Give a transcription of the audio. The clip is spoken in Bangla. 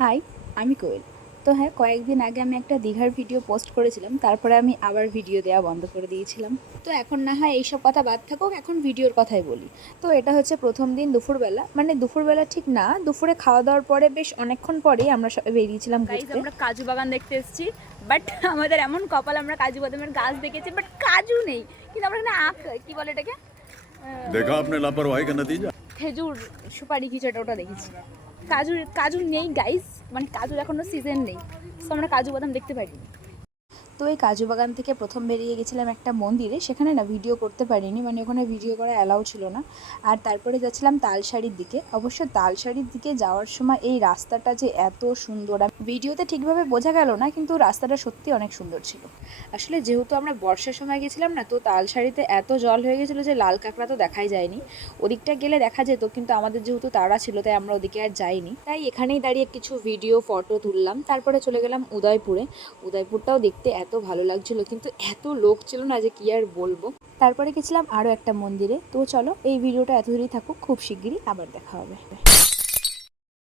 হাই, আমি কোয়েল। তো হ্যাঁ, কয়েকদিন আগে আমি একটা দীঘার ভিডিও পোস্ট করেছিলাম, তারপরে আমি আবার ভিডিও দেওয়া বন্ধ করে দিয়েছিলাম। তো এখন না হয় এইসব কথা বাদ থাকুক, এখন ভিডিওর কথাই বলি। তো এটা হচ্ছে প্রথম দিন দুপুরবেলা, মানে দুপুরবেলা ঠিক না, দুপুরে খাওয়া দাওয়ার পরে বেশ অনেকক্ষণ পরেই আমরা সবাই বেরিয়েছিলাম গাইজ ঘুরতে। আমরা কাজু বাগান দেখতে এসেছি, বাট আমাদের এমন কপাল আমরা কাজু বাদামের গাছ দেখেছি বাট কাজু নেই। কিন্তু আমরা এখানে কি বলে এটাকে, देखा आपने लापरवाही का नतीजा। খেজুর সুপারি কিছু একটা ওটা দেখেছি। কাজু নেই গাইজ, মানে কাজুর এখনো সিজন নেই, তো আমরা কাজু বাদাম দেখতে পারিনি। তো এই কাজু বাগান থেকে প্রথম বেরিয়ে গেছিলাম একটা মন্দিরে, সেখানে না ভিডিও করতে পারিনি, মানে ওখানে ভিডিও করা অ্যালাউ ছিল না। আর তারপরে যাচ্ছিলাম তালসারির দিকে। অবশ্য তালসারির দিকে যাওয়ার সময় এই রাস্তাটা যে এত সুন্দর, ভিডিওতে ঠিকভাবে বোঝা গেল না, কিন্তু রাস্তাটা সত্যি অনেক সুন্দর ছিল। আসলে যেহেতু আমরা বর্ষার সময় গেছিলাম না, তো তালসারিতে এত জল হয়ে গেছিলো যে লাল কাঁকড়া তো দেখাই যায়নি। ওদিকটা গেলে দেখা যেত, কিন্তু আমাদের যেহেতু তাড়া ছিল তাই আমরা ওদিকে আর যাইনি। তাই এখানেই দাঁড়িয়ে কিছু ভিডিও ফটো তুললাম, তারপরে চলে গেলাম উদয়পুরে। উদয়পুরটাও দেখতে এত ভালো লাগছিল, কিন্তু এত লোক ছিল না যে কি আর বলবো। তারপরে গেছিলাম আরও একটা মন্দিরে। তো চলো, এই ভিডিওটা এত দূরেই থাকুক, খুব শিগগিরই আবার দেখা হবে।